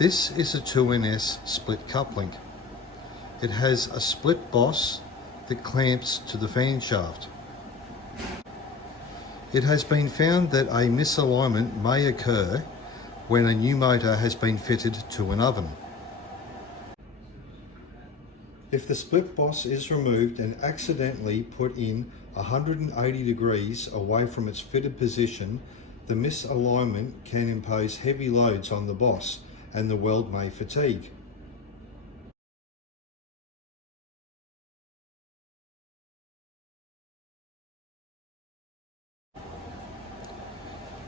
This is a 2NS split coupling. It has a split boss that clamps to the fan shaft. It has been found that a misalignment may occur when a new motor has been fitted to an oven. If the split boss is removed and accidentally put in 180 degrees away from its fitted position, the misalignment can impose heavy loads on the boss and the weld may fatigue.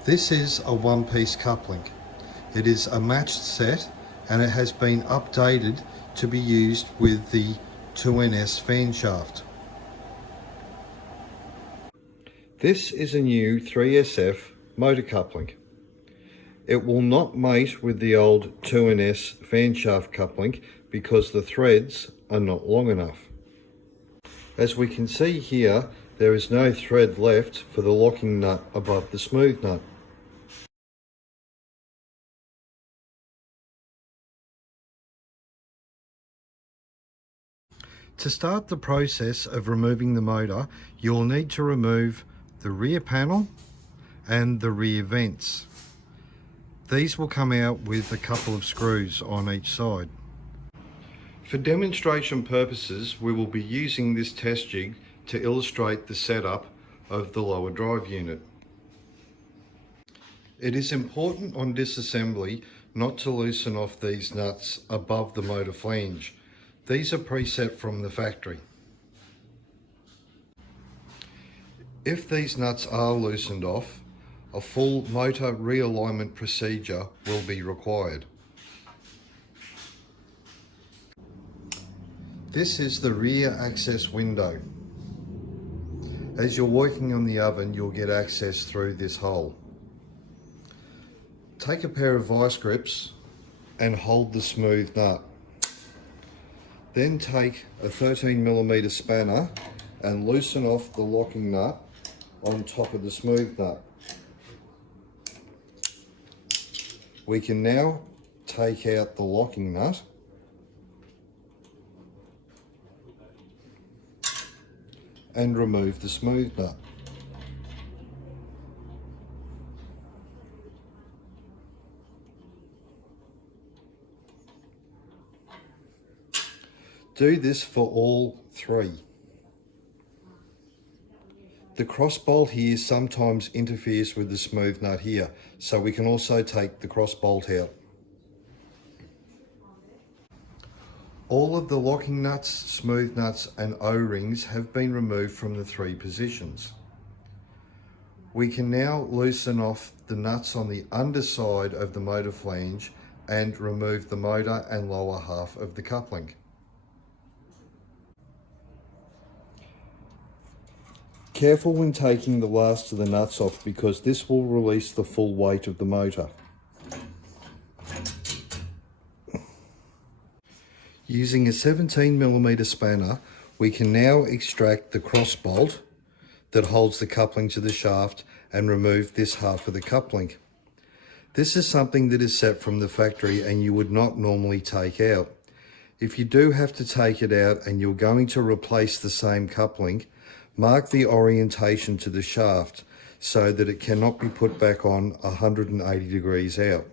This is a one-piece coupling. It is a matched set and it has been updated to be used with the 2NS fan shaft. This is a new 3SF motor coupling. It will not mate with the old 2NS fan shaft coupling because the threads are not long enough. As we can see here, there is no thread left for the locking nut above the smooth nut. To start the process of removing the motor, you'll need to remove the rear panel and the rear vents. These will come out with a couple of screws on each side. For demonstration purposes, we will be using this test jig to illustrate the setup of the lower drive unit. It is important on disassembly not to loosen off these nuts above the motor flange. These are preset from the factory. If these nuts are loosened off, a full motor realignment procedure will be required. This is the rear access window. As you're working on the oven, you'll get access through this hole. Take a pair of vice grips and hold the smooth nut. Then take a 13mm spanner and loosen off the locking nut on top of the smooth nut. We can now take out the locking nut and remove the smooth nut. Do this for all three. The cross bolt here sometimes interferes with the smooth nut here, so we can also take the cross bolt out. All of the locking nuts, smooth nuts and O-rings have been removed from the three positions. We can now loosen off the nuts on the underside of the motor flange and remove the motor and lower half of the coupling. Careful when taking the last of the nuts off because this will release the full weight of the motor. Using a 17mm spanner, we can now extract the cross bolt that holds the coupling to the shaft and remove this half of the coupling. This is something that is set from the factory and you would not normally take out. If you do have to take it out and you're going to replace the same coupling, mark the orientation to the shaft so that it cannot be put back on 180 degrees out.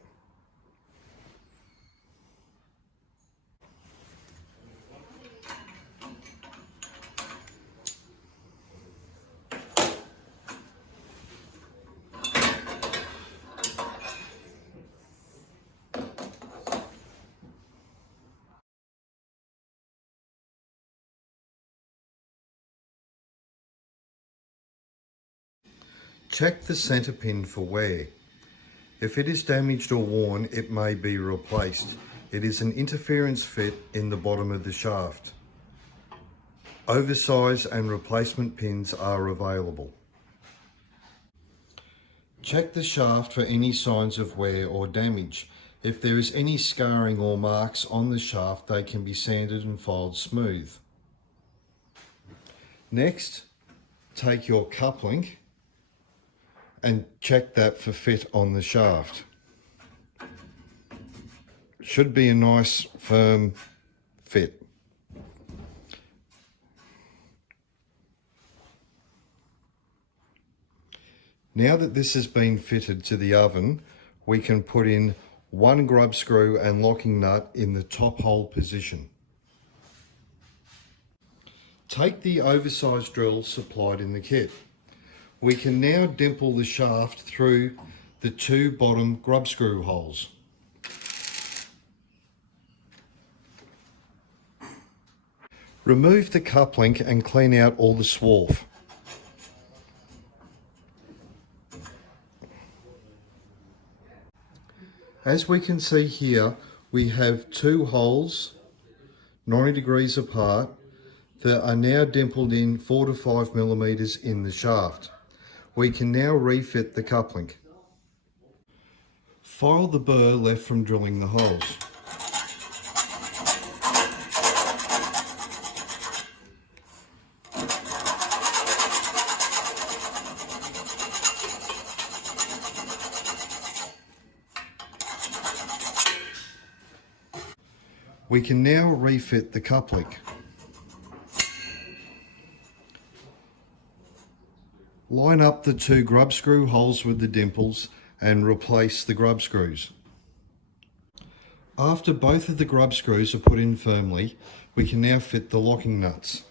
Check the center pin for wear. If it is damaged or worn, it may be replaced. It is an interference fit in the bottom of the shaft. Oversize and replacement pins are available. Check the shaft for any signs of wear or damage. If there is any scarring or marks on the shaft, they can be sanded and filed smooth. Next, take your coupling and check that for fit on the shaft. Should be a nice firm fit. Now that this has been fitted to the oven, we can put in one grub screw and locking nut in the top hole position. Take the oversized drill supplied in the kit. We can now dimple the shaft through the two bottom grub screw holes. Remove the coupling and clean out all the swarf. As we can see here, we have two holes 90 degrees apart that are now dimpled in 4 to 5 millimeters in the shaft. We can now refit the coupling. File the burr left from drilling the holes. We can now refit the coupling. Line up the two grub screw holes with the dimples and replace the grub screws. After both of the grub screws are put in firmly, we can now fit the locking nuts.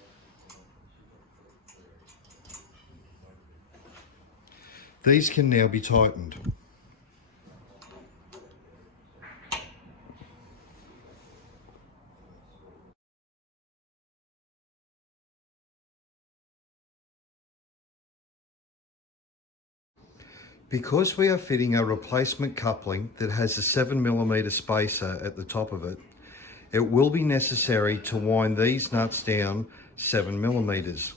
These can now be tightened. Because we are fitting a replacement coupling that has a 7mm spacer at the top of it, it will be necessary to wind these nuts down 7mm.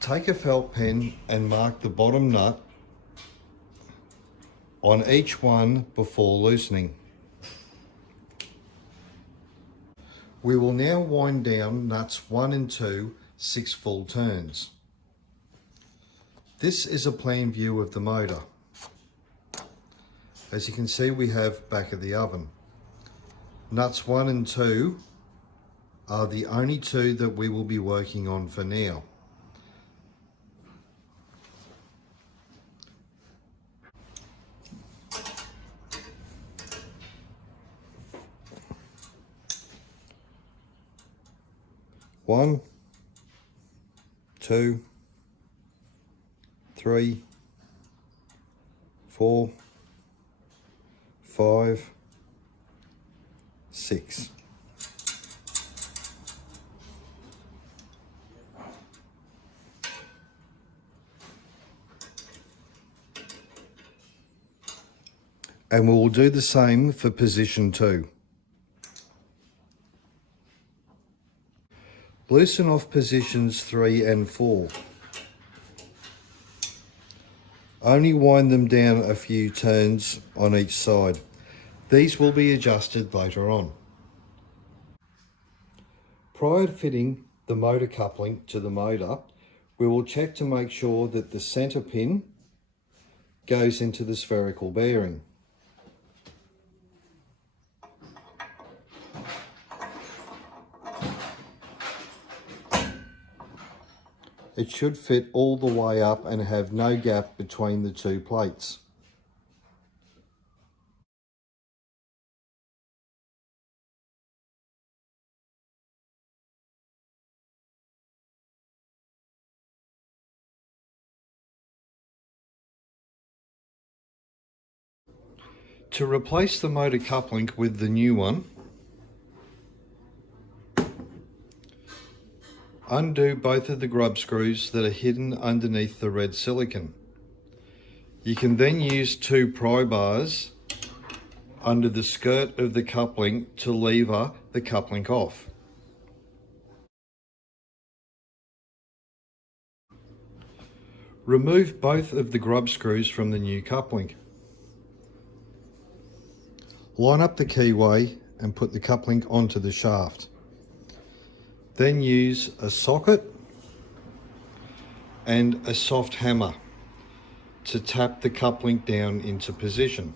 Take a felt pen and mark the bottom nut on each one before loosening. We will now wind down nuts 1 and 2 6 full turns. This is a plan view of the motor. As you can see, we have back of the oven. Nuts 1 and 2 are the only two that we will be working on for now. One, 2, 3, 4, 5, 6. And we will do the same for position 2. Loosen off positions 3 and 4. Only wind them down a few turns on each side. These will be adjusted later on. Prior to fitting the motor coupling to the motor, we will check to make sure that the centre pin goes into the spherical bearing. It should fit all the way up and have no gap between the two plates. To replace the motor coupling with the new one, undo both of the grub screws that are hidden underneath the red silicone. You can then use 2 pry bars under the skirt of the coupling to lever the coupling off. Remove both of the grub screws from the new coupling. Line up the keyway and put the coupling onto the shaft. Then use a socket and a soft hammer to tap the coupling down into position.